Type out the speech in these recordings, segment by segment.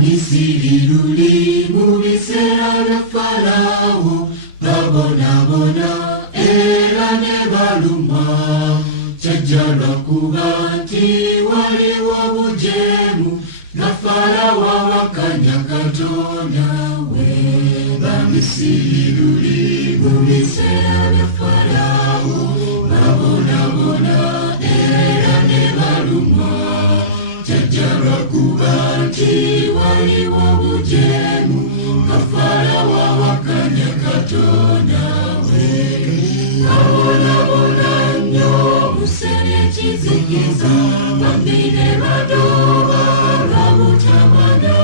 Misiri luli mu biseera bya Falawo babonabona era ne balumwa kyajja lwakuba nti waliwo obujeemu nga Falawo awakanya Katonda we. Bamisiri luli mu biseera bya Falawo babonabona era ne balumwa kyajja lwakuba nti waliwo obujeemu nga Falawo awakanya Katonda we. Babonabona nnyo musene ekizikiza bambi ne badoba lwa butamanya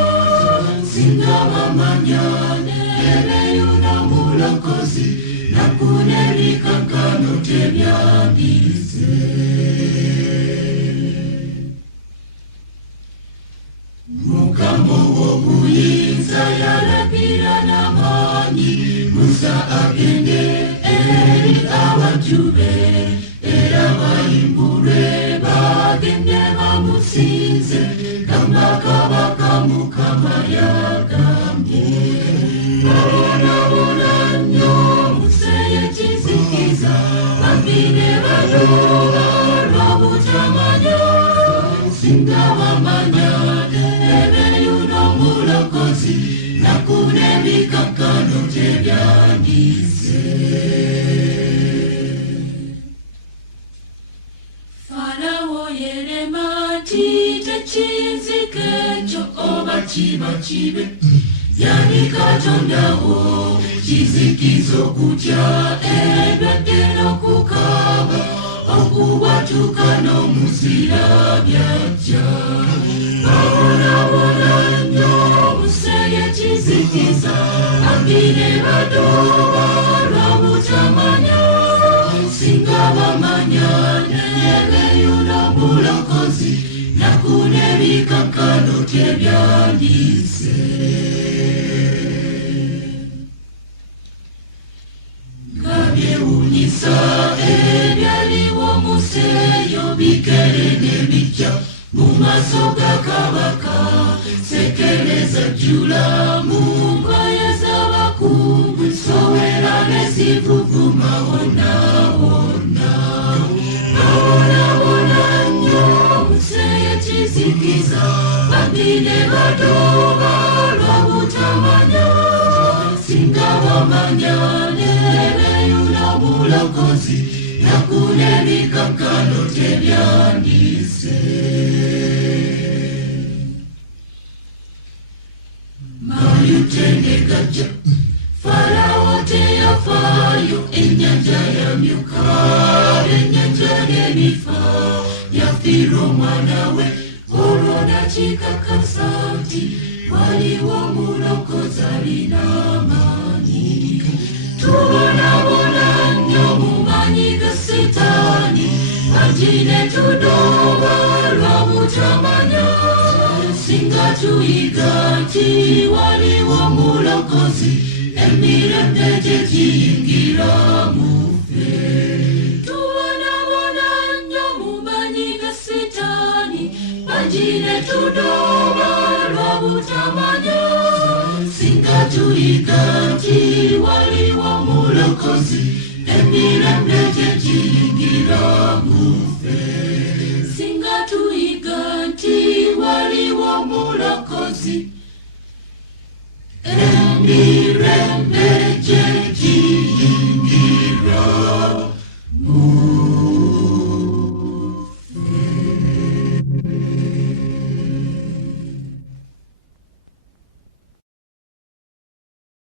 singa bamanya nebeeyo n'omulokozi nakuna ebikakkano tebyandize. Mukama ow'obuyinza yalagira n'amaanyi Musa agende eri abajju be era bayimbulwe bagende bamusinze gamba kabaka Mukama yagambye. Babonabona nnyo Musa ekizikiza bambi ne badoba lwa butamanya singa bamanya ebeeyo n'omulokozi nakuna ebikakkano tebyandize. Falawo yerema nti tekiyinzika ekyo oba kiba kibe yani Katondawo kizikiza okutya endwadde n'okukaaba okubwatuka n'omuzira byajja. Babonabona nnyo Musa ekizikiza bambi ne badoba lwa butamanya singa bamanya nebeeyo n'omulokozi nakuna ebikakkano tebyandize. Nga byewuunyisa ebyaliwo Musa eyo bikere ne bijja mu maaso ga kabaka sekereza jjula mu ngoye z'abakungu nsowera ne zivuvuma wonna wonna. Babonabona nnyo Musa ekizikiza bambi ne badoba lwa butamanya singa bamanya nebeeyo n'omulokozi nakuna ebikakkano tebyandize. Mayutende gajja Falawo teyafaayo ennyanja yamyuka ennyanja n'ebifa yafiirwa omwana we olwo nakikakasa nti waliwo omulokozi alina amaanyi. Tubonabona nnyo mu maanyi ga Setaani anti ne tudoba lwa butamanya singa tuyiga nti waliwo omulokozi emirembe gye giyingira mu ffe. Tubonabona nnyo mu maanyi ga Setaani anti ne tudoba lwa butamanya singa tuyiga nti waliwo omulokozi emirembe gye giyingira mu ffe. Singa tuyiga nti waliwo omulokozi emirembe